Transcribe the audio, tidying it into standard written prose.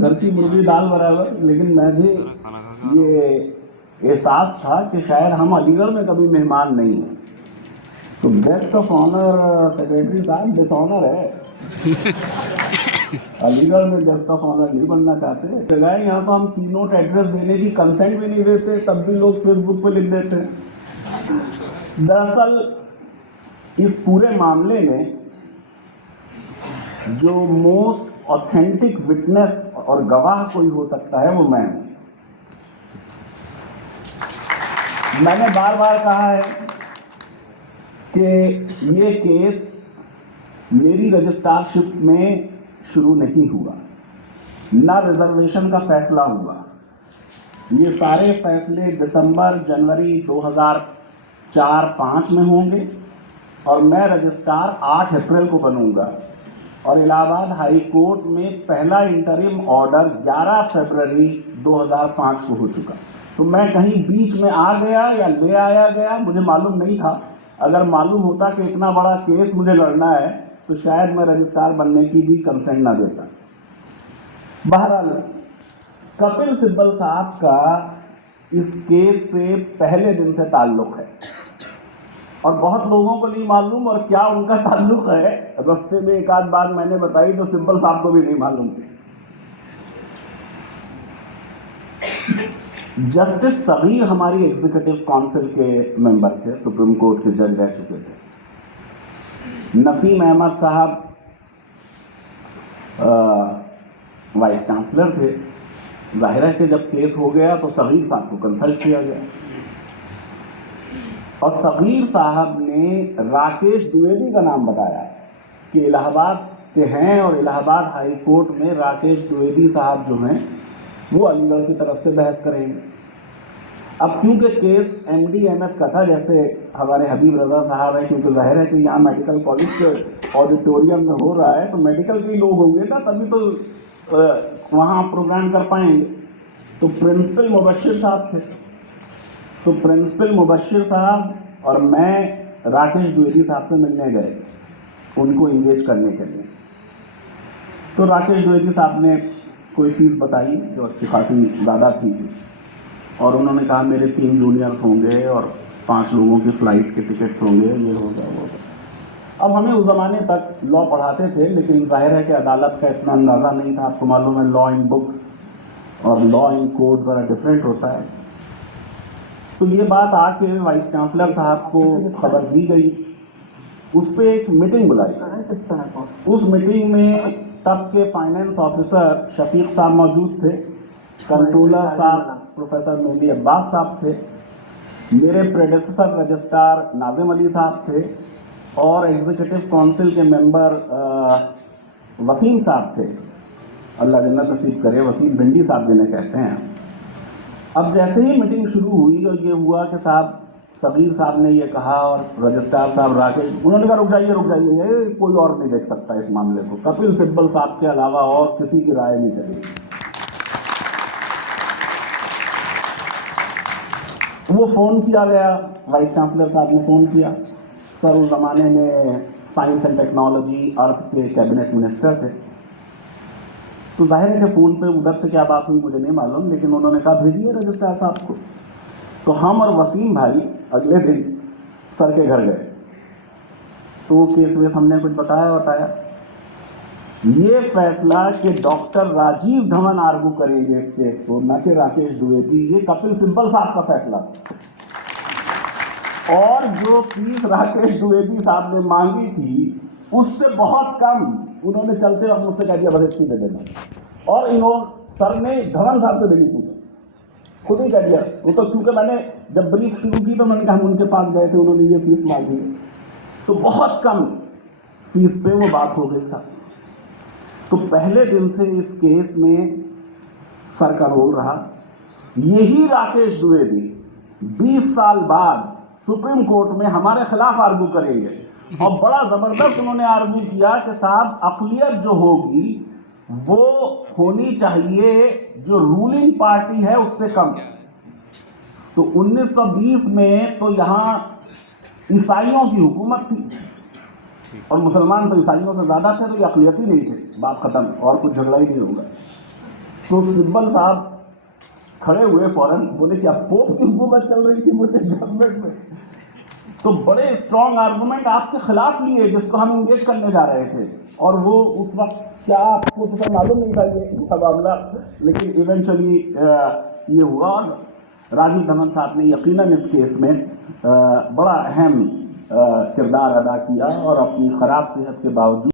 घर की मुर्गी दाल बराबर। लेकिन मैं भी ये एहसास था कि शायद हम अलीगढ़ में कभी मेहमान नहीं हैं। तो गेस्ट ऑफ ऑनर सेक्रेटरी साहब डिसऑनर है। अलीगढ़ में गेस्ट ऑफ ऑनर नहीं बनना चाहते। जगह यहाँ तो हम कीनोट एड्रेस देने की कंसेंट भी नहीं देते, तब भी लोग फेसबुक पे लिख देते हैं। दरअसल इस पूरे मामले में जो मोस्ट ऑथेंटिक विटनेस और गवाह कोई हो सकता है वो मैं हूं। मैंने बार बार कहा है कि ये केस मेरी रजिस्ट्रारशिप में शुरू नहीं हुआ, ना रिजर्वेशन का फैसला हुआ। ये सारे फैसले दिसंबर जनवरी 2004-05 में होंगे और मैं रजिस्ट्रार 8 अप्रैल को बनूंगा और इलाहाबाद हाई कोर्ट में पहला इंटरिम ऑर्डर 11 फरवरी 2005 को हो चुका। तो मैं कहीं बीच में आ गया या ले आया गया, मुझे मालूम नहीं था। अगर मालूम होता कि इतना बड़ा केस मुझे लड़ना है तो शायद मैं रजिस्ट्रार बनने की भी कंसेंट ना देता। बहरहाल कपिल सिब्बल साहब का इस केस से पहले दिन से ताल्लुक है और बहुत लोगों को नहीं मालूम और क्या उनका ताल्लुक है। रास्ते में एक आध बात मैंने बताई तो सिब्बल साहब को भी नहीं मालूम थी। जस्टिस सगीर हमारी एग्जीक्यूटिव काउंसिल के मेंबर थे, सुप्रीम कोर्ट के जज रह चुके थे। नसीम अहमद साहब वाइस चांसलर थे। जाहिर है कि जब केस हो गया तो सगीर साहब को कंसल्ट किया गया और सगीर साहब ने राकेश द्विवेदी का नाम बताया कि इलाहाबाद के हैं और इलाहाबाद हाई कोर्ट में राकेश द्विवेदी साहब जो हैं वो अलीगढ़ की तरफ से बहस करेंगे। अब क्योंकि केस MD-MS का था, जैसे हमारे हबीब रजा साहब है, क्योंकि जाहिर है कि यहाँ मेडिकल कॉलेज के ऑडिटोरियम में हो रहा है तो मेडिकल के लोग होंगे ना, तभी तो वहाँ प्रोग्राम कर पाएंगे। तो प्रिंसिपल मुबश्शिर साहब थे, तो प्रिंसिपल मुबश्शिर साहब और मैं राकेश द्विवेदी साहब से मिलने गए उनको इंगेज करने के लिए। तो राकेश द्विवेदी साहब ने कोई फीस बताई जो अच्छी खासी ज़्यादा थी और उन्होंने कहा मेरे 3 जूनियर्स होंगे और 5 लोगों की फ़्लाइट के टिकट्स होंगे, ये होगा वो होगा। अब हमें उस ज़माने तक लॉ पढ़ाते थे, लेकिन जाहिर है कि अदालत का इतना अंदाज़ा नहीं था। आपको मालूम है लॉ इन बुक्स और लॉ इन कोर्ट ज़रा डिफरेंट होता है। तो ये बात आके वाइस चांसलर साहब को खबर दी गई, उस पर एक मीटिंग बुलाई। उस मीटिंग में तब के फाइनेंस ऑफिसर शफीक साहब मौजूद थे, कंट्रोलर साहब प्रोफेसर मेहदी अब्बास साहब थे, मेरे प्रेडेसेसर रजिस्ट्रार नाज़िम अली साहब थे और एग्जीक्यूटिव काउंसिल के मेंबर वसीम साहब थे। अल्लाह जन्नत नसीब करे, वसीम भिंडी साहब जिन्हें कहते हैं। अब जैसे ही मीटिंग शुरू हुई और ये हुआ कि साहब सगीर साहब ने ये कहा और रजिस्ट्रार साहब राकेश, उन्होंने कहा रुक जाइए, कोई और नहीं देख सकता इस मामले को, कपिल सिब्बल साहब के अलावा और किसी की राय नहीं चलेगी। वो फ़ोन किया गया, वाइस चांसलर साहब ने फ़ोन किया। सर उस ज़माने में साइंस एंड टेक्नोलॉजी अर्थ के कैबिनेट मिनिस्टर थे, तो जाहिर है कि फ़ोन पे उधर से क्या बात हुई मुझे नहीं मालूम, लेकिन उन्होंने कहा भेजिए रजिस्ट्रार साहब को। तो हम और वसीम भाई अगले दिन सर के घर गए, तो केस वेस हमने कुछ बताया। ये फैसला कि डॉक्टर राजीव धवन आर्गू करेंगे इस केस को, न कि राकेश द्विवेदी, ये कपिल सिब्बल साहब का फैसला था। और जो फीस राकेश द्विवेदी साहब ने मांगी थी उससे बहुत कम उन्होंने चलते वक्त मुझसे कह दिया बजट दे देना। और इन्होंने सर ने धवन साहब से भी नहीं पूछा, खुद ही कह दिया। वो तो क्योंकि मैंने जब ब्रीफ शुरू की तो मैंने कहा हम उनके पास गए थे, उन्होंने ये फीस मांगी, तो बहुत कम फीस पे वो बात हो गई था। तो पहले दिन से इस केस में सर का रोल रहा। यही राकेश द्विवेदी 20 साल बाद सुप्रीम कोर्ट में हमारे खिलाफ आर्गू करेंगे और बड़ा जबरदस्त उन्होंने आर्गू किया कि साहब अक़लियत जो होगी वो होनी चाहिए जो रूलिंग पार्टी है उससे कम। तो 1920 में तो यहाँ ईसाइयों की हुकूमत थी और मुसलमान तो ईसाइयों से ज़्यादा थे, तो ये अक़लियत ही नहीं थे, बात ख़त्म, और कुछ झगड़ा ही नहीं होगा। तो सिब्बल साहब खड़े हुए फौरन, बोले क्या पोप की हुकूमत चल रही थी ब्रिटिश गवर्नमेंट में? तो बड़े स्ट्रॉन्ग आर्गुमेंट आपके खिलाफ लिए जिसको हम इंगेज करने जा रहे थे, और वो उस वक्त क्या आपको तो सब मालूम नहीं था ये मामला, लेकिन इवेंचुअली ये हुआ और राजीव धवन साहब ने यकीनन इस केस में बड़ा अहम किरदार अदा किया और अपनी ख़राब सेहत के बावजूद